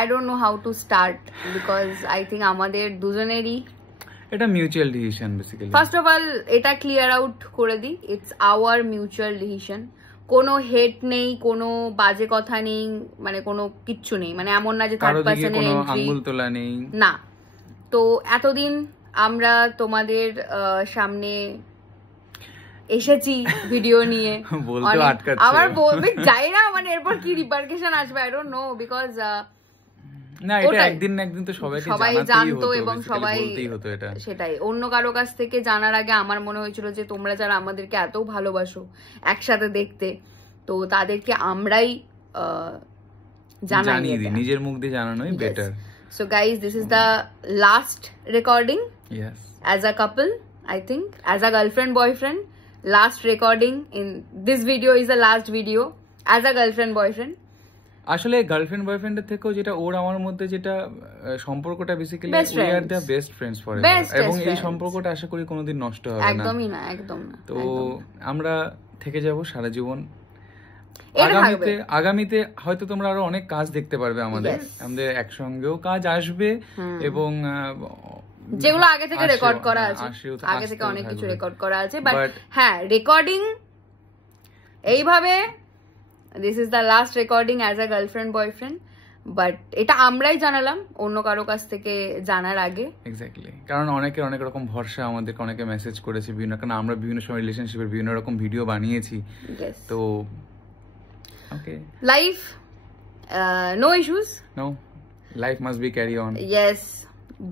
I don't know how to start because I think আমাদের দুজনেরই এটা mutual decision basically. First of all এটা clear out করে দিই, ইটস আওয়ার মিউচুয়াল ডিসিশন। কোনো হেট নেই, কোনো বাজে কথা নেই, মানে কোনো কিচ্ছু নেই, মানে এমন না যে থার্ড পারসনের আঙ্গুল তোলা নেই না। তো এতদিন আমরা তোমাদের সামনে এসেছি ভিডিও নিয়ে, আবার বলবে যাই না, মানে এরপর কি রিপারকেশন আসবে আই ডোন্ট নো, বিকজ না এটা একদিন না একদিন তো সবাই জানতো এবং সবাই সেটাই অন্য কারো কাছ থেকে জানার আগে আমার মনে হয়েছিল যে তোমরা যারা আমাদেরকে এত ভালোবাসো একসাথে দেখতে, তো তাদেরকে আমরাই জানিয়ে দিই, নিজের মুখ দিয়ে জানানোই better. So guys, this is the last recording. Yes. As a couple, I think, as a girlfriend boyfriend, last recording in this video is the last video as a girlfriend boyfriend. আসলে girlfriend বয়ফ্রেন্ডের থেকেও যেটা ওর আমার মধ্যে যেটা সম্পর্কটা basically we are the best friends forever, এবং এই সম্পর্কটা আশা করি কোনোদিন নষ্ট হবে না। একদমই না, একদম না। তো আমরা থেকে যাব সারা জীবন। আগামীতে হয়তো তোমরা আরো অনেক কাজ দেখতে পারবে আমাদের একসঙ্গেও কাজ আসবে, এবং যেগুলো আগে থেকে রেকর্ড করা আছে, আগে থেকে অনেক কিছু রেকর্ড করা আছে, বাট হ্যাঁ রেকর্ডিং এইভাবে this is the last recording as a girlfriend boyfriend, but এটা আমরাই জানালাম অন্য কারো কাছ থেকে জানার আগে। এক্স্যাক্টলি, কারণ অনেকের অনেক রকম ভরসা, আমাদেরকে অনেকে মেসেজ করেছে বিভিন্ন, কারণ আমরা বিভিন্ন সময় রিলেশনশিপের বিভিন্ন রকম ভিডিও বানিয়েছি। তো okay, life no issues, no life must be carry on. Yes,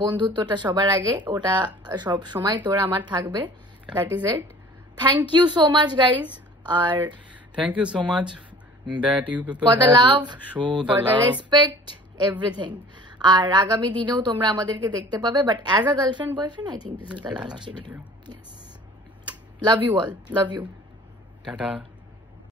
বন্ধুত্বটা সবার আগে, ওটা সব সময় তোর আমার থাকবে, that is it. Thank you so much guys, আর thank you so much that you people for the love, show the for love, the respect, everything. আর আগামী দিনেও তোমরা আমাদেরকে দেখতে পাবে, but as a girlfriend boyfriend I think this is the last video. Yes, love you all, love you, tata.